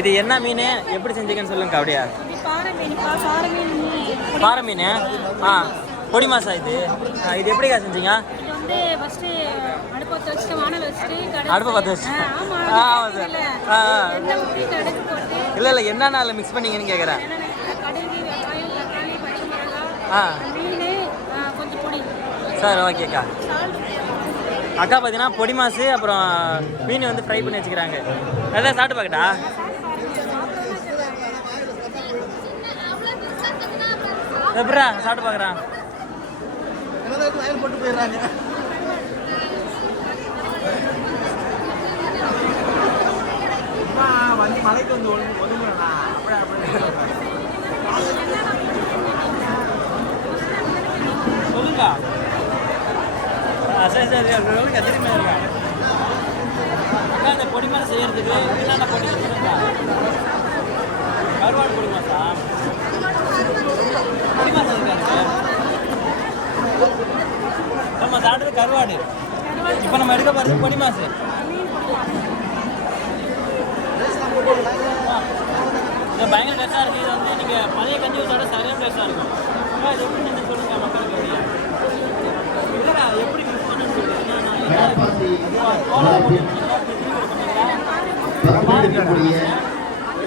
இது என்ன மீன் எப்படி செஞ்சீங்கன்னு சொல்லுங்க அப்படியா? பாறை மீன். பொடி மாசா இது? இது எப்படிக்கா செஞ்சீங்க? அடுப்பை பற்ற வச்சு. ஆமாம் சார். இல்லை இல்லை என்னென்ன மிக்ஸ் பண்ணீங்கன்னு கேட்குறேன். சார் ஓகேக்கா. அக்கா பார்த்தீங்கன்னா பொடி மாசு அப்புறம் மீன் வந்து ஃப்ரை பண்ணி வச்சுக்கிறாங்க. எதாவது சாப்பிட்டு பார்க்கட்டா? எப்படா சாப்பிட்டு பார்க்குறான். போட்டு போயிடுறாங்க. வந்து மலைக்கு வந்து ஒதுங்குறா சொல்லுங்க. சரி சரி சொல்லுங்க. திரும்பி இருக்கா அக்கா இந்த பொடி மாசம் செய்யறதுக்கு என்னென்ன பொடி சொல்லுங்க. கருவாடு பொடி மாசா? பொடி மாசம் இருக்காது. நம்ம சாப்பிட்றது கருவாடு. இப்போ நம்ம எடுக்க போகிறது பொடி மாசு. இது பயங்கர டேஸ்டாக இருக்குது. இது வந்து நீங்கள் பழைய கஞ்சி வச்சோட சரியான டேஸ்டாக இருக்கும். இது எப்படி செஞ்சு சொல்லுங்க மக்களுக்கு. இல்லைடா எப்படி மிக்ஸ் பண்ணு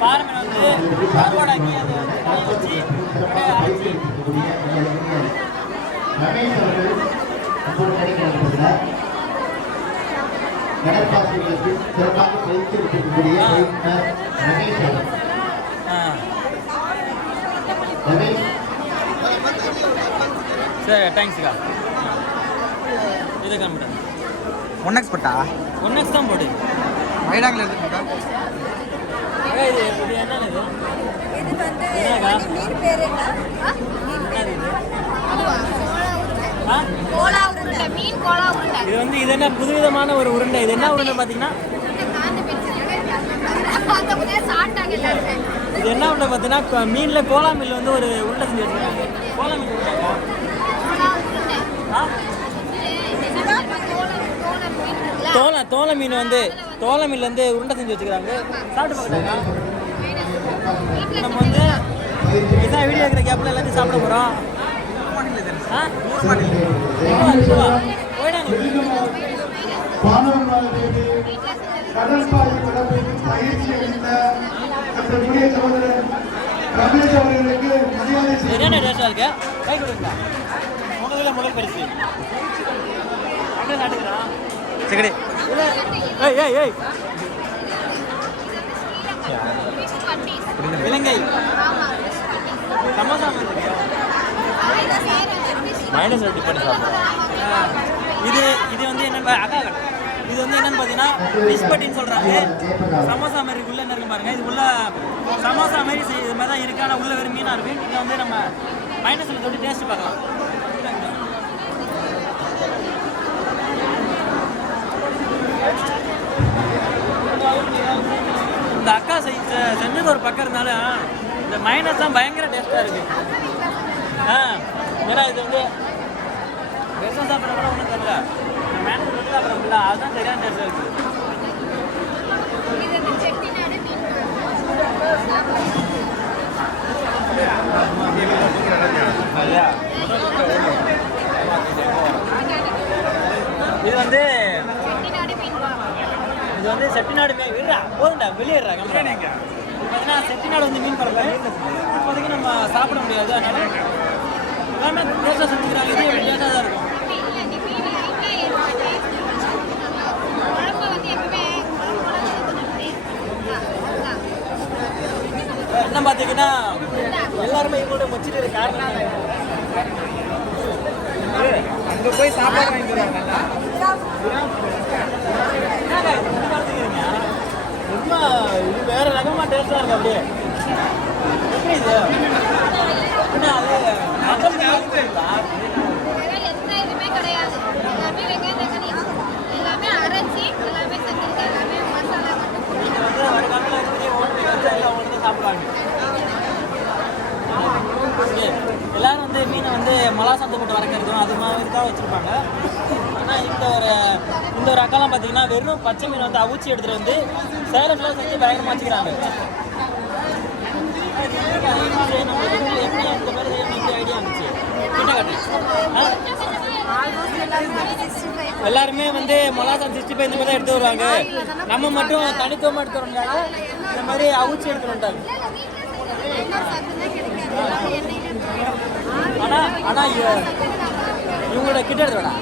பாறை மீன் வந்து கருவாடாக்கி அதை வந்து வச்சு அரைச்சி சரி தேங்க்ஸ்க்கா. இது கம்மிட்டா 1x போட்டா 1x தான் போடு. வைடாங்கில் எடுத்துக்கா. இது இது என்னது? இது வந்து மீன் பேர் என்ன? கோலா உருண்டை. மீன் கோலா உருண்டை. இது வந்து இது என்ன புதுவிதமான ஒரு உருண்டை. இது என்ன உருண்டை பார்த்தீங்கன்னா இது என்ன உருண்டை பார்த்தீங்கன்னா மீனில் கோலா மீன் வந்து ஒரு உருண்டை செஞ்சு வச்சுருக்காங்க. கோலா மீன் தோலை மீன் வந்து தோலை மீன் வந்து உருண்டை செஞ்சு வச்சுக்கிறாங்க. சாப்பிட்டு பார்க்குறாங்க. நம்ம வந்து இதான் வீடியோ இருக்கிற கேப்பில் எல்லாத்தையும் சாப்பிட போகிறோம். என்னென்ன டேஸ்டாக இருக்கு கை கொடுங்க. முதல் பரிசு அப்படியே நாட்டுக்கிறான். சரி ஏய் ஏய் ஏய் இலங்கை சமோசா மைனஸ் ரெடி பண்ணி சாப்பிடுறோம். இது இது வந்து என்னென்னு அக்கா இது வந்து என்னென்னு பார்த்தீங்கன்னா ஃபிஷ் பட்டின்னு சொல்கிறாங்க. சமோசா மாதிரி உள்ளே என்ன இருக்கு பாருங்கள். இது உள்ள சமோசா மாதிரி இது மாதிரி தான் இருக்குது. ஆனால் உள்ளே வெறும் மீனாக இருக்குது. இதை வந்து நம்ம மைனஸில் தொட்டு டேஸ்ட்டு பார்க்கலாம். இந்த அக்கா செஞ்சது ஒரு பக்கம் இருந்தாலும் இந்த மைனஸ் தான் பயங்கர டேஸ்ட்டாக இருக்குது. ஏன்னா இது வந்து வெறும் சாப்பிட்ற கூட ஒன்றும் தெரியல. மைனஸ் வந்து சாப்பிட்றோம்ல அதுதான் சரியான டேஸ்ட்டாக இருக்குது. இது வந்து இது வந்து செட்டிநாடு மீன் விடுறா போதுண்டா வெளியிடுறாங்க. பார்த்தீங்கன்னா செட்டிநாடு வந்து மீன் குழம்பு இப்போதைக்கு நம்ம சாப்பிட முடியாது. அதனால எல்லாமே டேஸ்ட்டாக செஞ்சுக்கிறாங்க. இது டேஸ்ட்டாக தான் இருக்கும். என்ன பார்த்தீங்கன்னா எல்லாருமே இவங்களோட வச்சுட்டு இருக்க காரணம் அங்கே போய் சாப்பாடு வாங்கிக்கிறாங்க. இது வேற ரகமா டேஸ்டா இருக்கு. அப்படியே எப்படி இது என்ன அது எதுவுமே கிடையாது. எல்லாமே வெங்காயம் தக்காளி எல்லாமே அரைச்சி எல்லாமே செஞ்சிருக்காங்க. எல்லாமே மசாலா ஒரு காலத்தில் சாப்பிடுவாங்க. எல்லாரும் வந்து மீனை வந்து மலா சந்தை போட்டு வரைக்கிறதும் அது மாதிரி தான் வச்சுருப்பாங்க. ஆனால் இந்த ஒரு அக்காலாம் பார்த்தீங்கன்னா வெறும் பச்சை மீன் வந்து அவிச்சி எடுத்துகிட்டு வந்து சேலத்தில் செஞ்சு பயங்கரமாக வச்சுக்கிறாங்க. எப்படி இந்த மாதிரி ஐடியா இருந்துச்சு எல்லாருமே வந்து மொலாசம் 65 இந்த மாதிரி தான் எடுத்து வருவாங்க. நம்ம மட்டும் தனித்துவமாக எடுத்து வரனால இந்த மாதிரி அவிச்சி எடுத்துட்டு வந்துட்டாங்க. ஆனால் இவங்களோட கிட்ட எடுத்துடா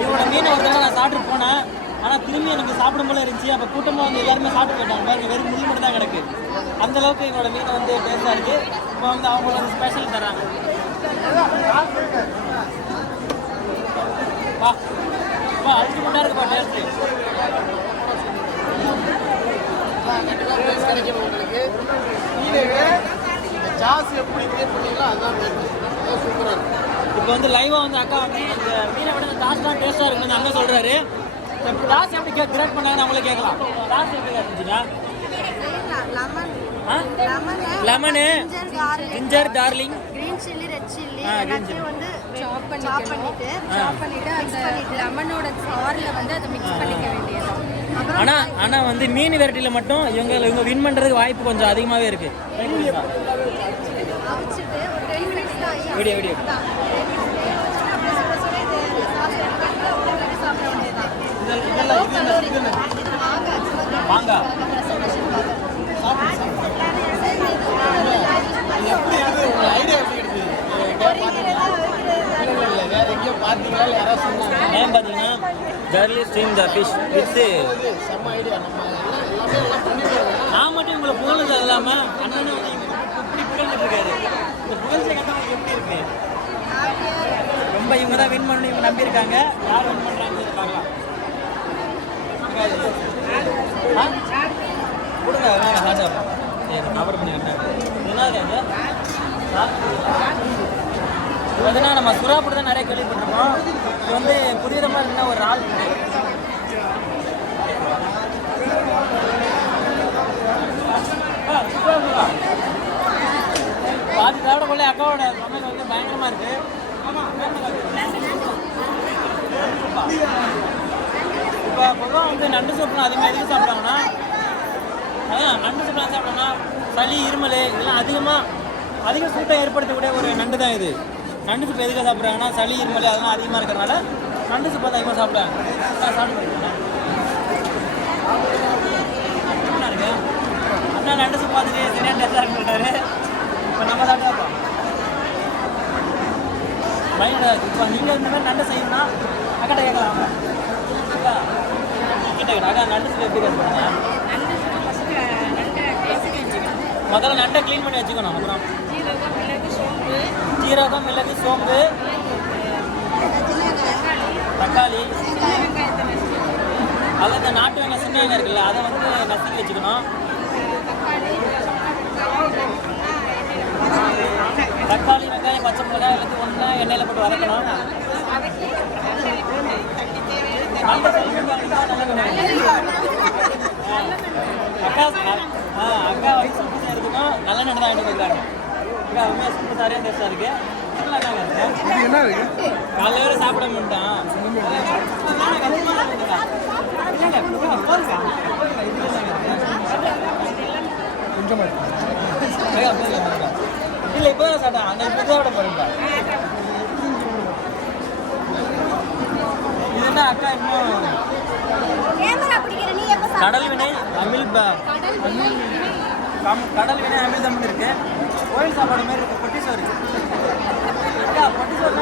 இவங்களோட மீனை ஒரு தடவை நான் சாப்பிட்டு போனேன். ஆனால் திரும்பி எனக்கு சாப்பிடும் போல இருந்துச்சு. அப்போ கூட்டமாக வந்து எல்லாருமே சாப்பிட்டு போயிட்டாங்க. பாருங்க வெறும் முள்ளு மட்டும் தான் கிடக்கு. அந்தளவுக்கு எங்களோட மீனை வந்து டேஸ்ட்டாக இருக்குது. இப்போ வந்து அவங்க வந்து ஸ்பெஷல் தராங்க. அல்டிமேட்டாக இருக்குப்பா டேஸ்ட்டு. கிடைக்கும் உங்களுக்கு ஜாஸ் எப்படி கிரியேட் பண்ணீங்களோ அதுதான் சூப்பராக இருக்கும். இப்போ வந்து லைவாக வந்து அக்கா வந்து இந்த மீனை விட ஜாஸ் தான் டேஸ்ட்டாக இருக்குன்னு அண்ணன் சொல்கிறாரு. ஜாஸ் எப்படி கிரியேட் பண்ணாங்கன்னு அவங்களே கேட்கலாம். ஜாஸ் எப்படி இருந்துச்சுங்க? Lemon, ginger, darling, green chilli, red chilli எல்லாத்தையும் வந்து சாப் பண்ணிட்டு அந்த லெமனோட சார்ல வந்து அதை மிக்ஸ் பண்ணிக்க வேண்டியது. ஆனால் வந்து மீன் வெரைட்டியில் மட்டும் இவங்க வின் பண்ணுறதுக்கு வாய்ப்பு கொஞ்சம் அதிகமாகவே இருக்குது. வீடியோ வீடியோ வாங்க பார்த்தீங்கன்னா curly steam the fish with நான் மட்டும் உங்களை புகழ்ந்து இல்லாமல் அண்ணனும் வந்து இப்படி புகழ்ந்துட்டு இருக்காரு. இந்த புகழ்ச்சி கட்டணம் எப்படி இருக்கு? ரொம்ப இவங்க தான் வின் பண்ணணும் இவங்க நம்பியிருக்காங்க. யார் வின் பண்ணுறாங்கன்னு பார்க்கலாம். கொடுங்க சாப்பிட்டா கவர் பண்ணிக்கிட்டேன். என்ன இருக்காங்க பார்த்தீங்கன்னா நம்ம சுறாப்பூர் தான் நிறைய கேள்விப்பட்டிருக்கோம். இது வந்து புதியதமாக இருந்தால் ஒரு ஆள் உண்டு. பாதி தவிர கொள்ள அக்காவோட சமையல் வந்து பயங்கரமாக இருக்குது. இப்போ பொதுவாக வந்து நண்டு சூப்புலாம் அதிகமாக எதுக்கு சாப்பிட்டாங்கன்னா அதான் நண்டு சூப்புலாம் சாப்பிட்டோம்னா சளி, இருமல் இதெல்லாம் அதிக சூட்டை ஏற்படுத்தக்கூடிய ஒரு நண்டு தான் இது. நண்டு சூப்பு எதுக்காக சாப்பிட்றாங்கன்னா சளி, இருமல் அதெல்லாம் அதிகமாக இருக்கிறனால நண்டு சூப்பு தான் அதிகமாக சாப்பிட்றாங்க. சாப்பிட்டு இருக்கு அண்ணா நண்டு சூப் பார்த்துட்டு சரியான டேஸ்டாக இருக்குட்டாரு. இப்போ நம்ம சாப்பிட்டாப்பா பயங்கர. இப்போ நீங்கள் இந்த மாதிரி நண்டை செய்யணும்னா அக்கட்ட கேட்கலாம். கிட்ட அக்கா நண்டு சூப் எப்படி கேட்பாங்க? முதல்ல நண்டை க்ளீன் பண்ணி வச்சுக்கணும். அப்புறம் ஜீரகம், மிளகு, சோம்பு, தக்காளி, அதில் இந்த நாட்டு வெங்காயம் சின்ன வெங்காயம் இருக்குல்ல அதை வந்து நசுக்கி வச்சுக்கணும். தக்காளி, வெங்காயம், பச்சை மிளகாய் எல்லாத்தையும் ஒன்றா எண்ணெயில் போட்டு வதக்கணும். அக்கா வயசு சூப்பு செய்யறதுக்கும் நல்ல நண்டு தான் வாங்கிட்டு போயிருக்காங்க. அக்கா உண்மையாக சூப்பு சரியாக டேஸ்டாக இருக்கு. காலைல வேறு சாப்பிட மாட்டான். இல்லை இப்போ தான் சாப்பிட்டேன். அந்த இப்போ சாப்பிட போறீங்களா? இது என்ன அக்கா இன்னும் கடல் வினை அமிர்தம்னு இருக்கு. கோயில் சாப்பாடு மாதிரி இருக்கு. பொட்டி சோறு பொட்டி சோறு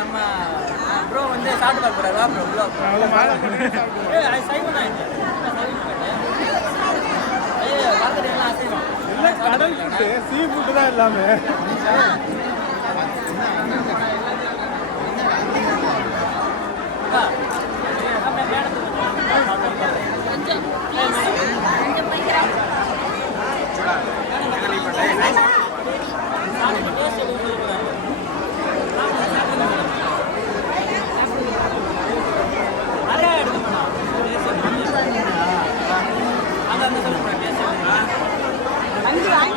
நம்ம ப்ரோ வந்து சாப்பிட்டு பார்க்கக்கூடாதா ப்ரோ? சைவம் தான் பார்த்துட்டீங்களா? அசைவம் கடல் ஃபுட்டு, சீ ஃபுட்டு தான் எல்லாமே. அஞ்சு வாங்கி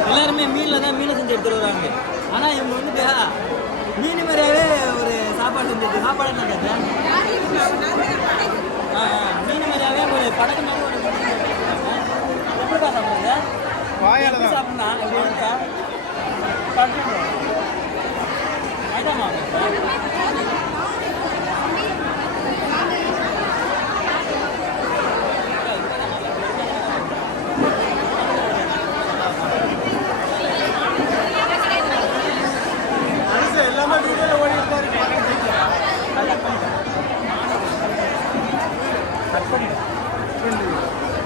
எல்லாருமே மீனில் தான் மீனை செஞ்சு எடுத்துட்டு வராங்க. ஆனால் இவங்க வந்து மீன் மாதிரியாவே ஒரு சாப்பாடு செஞ்சுட்டு சாப்பாடு என்ன கேட்டேன் மீன் மாதிரியாவே ஒரு படகு மாதிரி ஒரு எப்படிப்பா சாப்பிடுறது எப்படி சாப்பிட்னா எப்படி இருக்கா ஆயிட்டாமா எல்லாமே வீடியோவில் ஓடி இருக்காரு.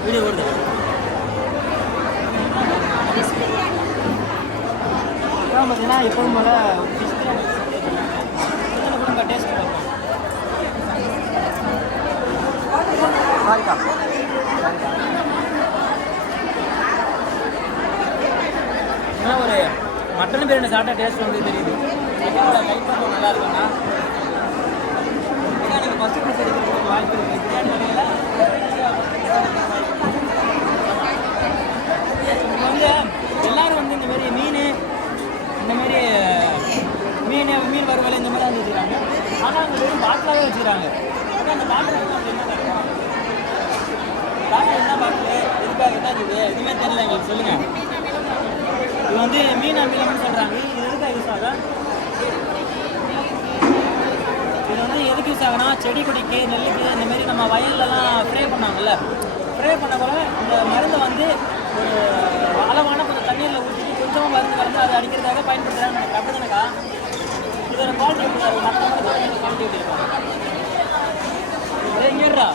வீடியோ ஓடுது. அப்புறம் பார்த்தீங்கன்னா எப்பவும் போல ஃபிஷ் பிரியாணி கூட டேஸ்ட் பார்ப்போம். சாரிக்கா ஒரு மட்டன் பிரியாணி சாப்பிட்டா டேஸ்ட் வந்து தெரியுது. சிக்கனோட லைஃப் ரொம்ப நல்லா இருக்குன்னா நீங்கள் ஃபஸ்ட்டு பீஸ் எடுக்கிறதுக்கு வாய்ப்பு இருக்குது. பிரியாணி வகையில் இப்போ வந்து எல்லோரும் வந்து இந்தமாரி இந்தமாரி மீன் வறுவல் இந்த மாதிரி வந்து வச்சுக்கிறாங்க. ஆனால் அங்கே வெறும் பாட்டிலாகவே வச்சுக்கிறாங்க. அந்த பாட்டில் வந்து என்ன பாட்டில் என்ன பாட்டில் எதுக்காக என்ன இருக்குது எதுவுமே தெரியல எங்களுக்கு சொல்லுங்கள். இது வந்து மீன் அமிலம்னு சொல்கிறாங்க. இது எதுக்காக யூஸ் ஆகும்? இது வந்து எதுக்கு யூஸ் ஆகுனா செடி கொடிக்கு நெல்லுக்கு இந்தமாரி நம்ம வயல்லலாம் ஸ்ப்ரே பண்ணாங்கல்ல, ஸ்ப்ரே பண்ண போல இந்த மருந்தை வந்து ஒரு அளவான கொஞ்சம் தண்ணீரில் ஊற்றிட்டு கொஞ்சமாக மருந்து கலந்து அதை அடிக்கிறதுக்காக பயன்படுத்துகிறாங்க. அப்படி தானேக்கா? இதோட குவாலிட்டி எப்படி இருக்கும்? மற்ற குவாலிட்டி எப்படி இருக்கும்? எங்கேடா